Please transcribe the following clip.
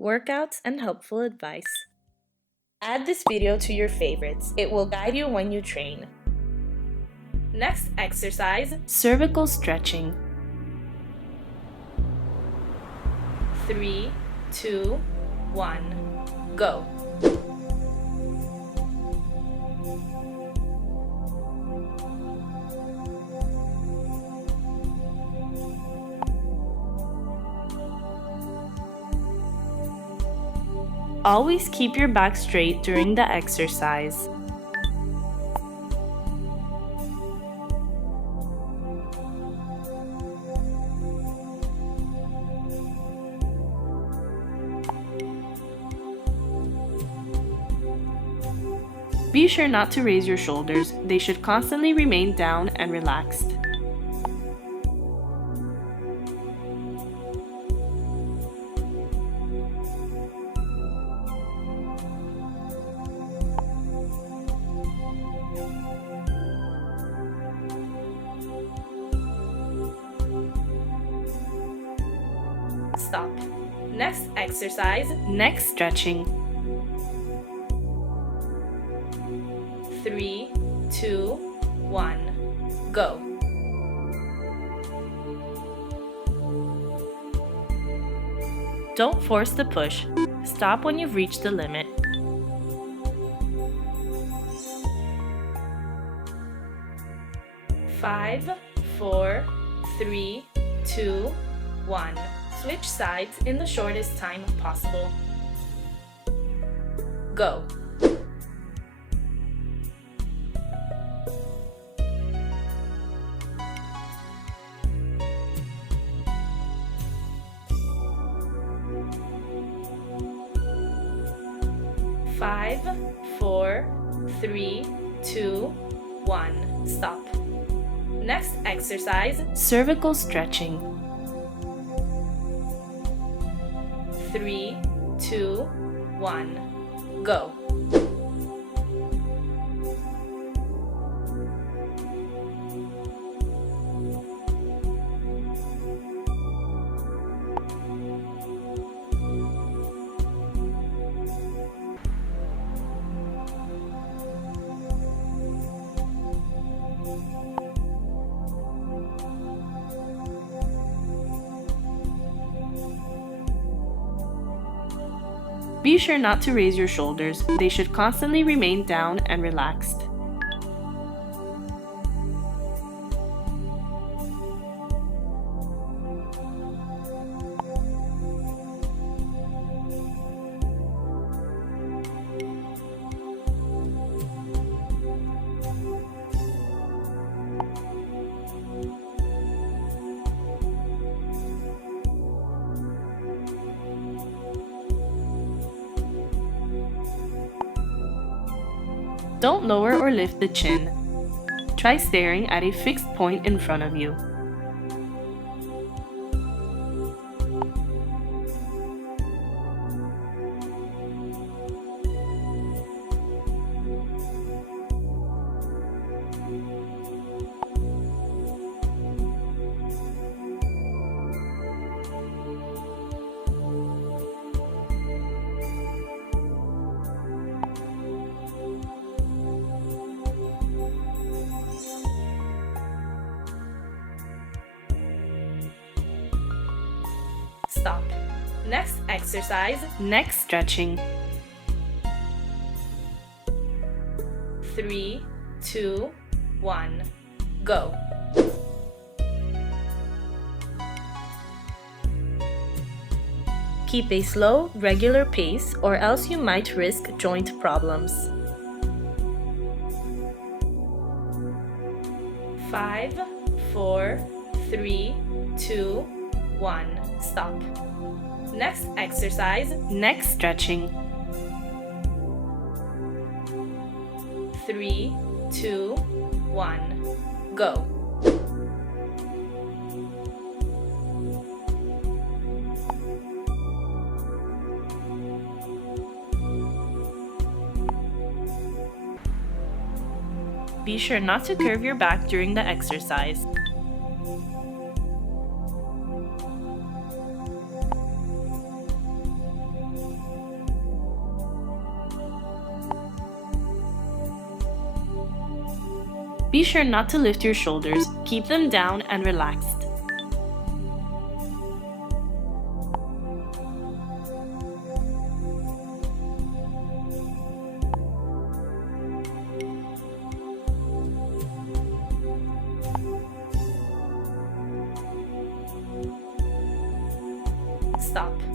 workouts, and helpful advice. Add this video to your favorites. It will guide you when you train. Next exercise, cervical stretching. 3, 2, 1, go. Always keep your back straight during the exercise. Be sure not to raise your shoulders. They should constantly remain down and relaxed. Stop. Next exercise, neck stretching. 3, 2, 1, go. Don't force the push. Stop when you've reached the limit. Five, 4, 3, 2, 1. Switch sides in the shortest time possible. Go. Five, 4, 3, 2, 1. Stop. Next exercise, cervical stretching. 3, 2, 1, go. Be sure not to raise your shoulders. They should constantly remain down and relaxed. Don't lower or lift the chin. Try staring at a fixed point in front of you. Stop. Next exercise, neck stretching. 3, 2, 1, go. Keep a slow, regular pace or else you might risk joint problems. 5, 4, 3, 2, 1. Stop. Next exercise, neck stretching. 3, 2, 1, go. Be sure not to curve your back during the exercise. Be sure not to lift your shoulders, keep them down and relaxed. Stop.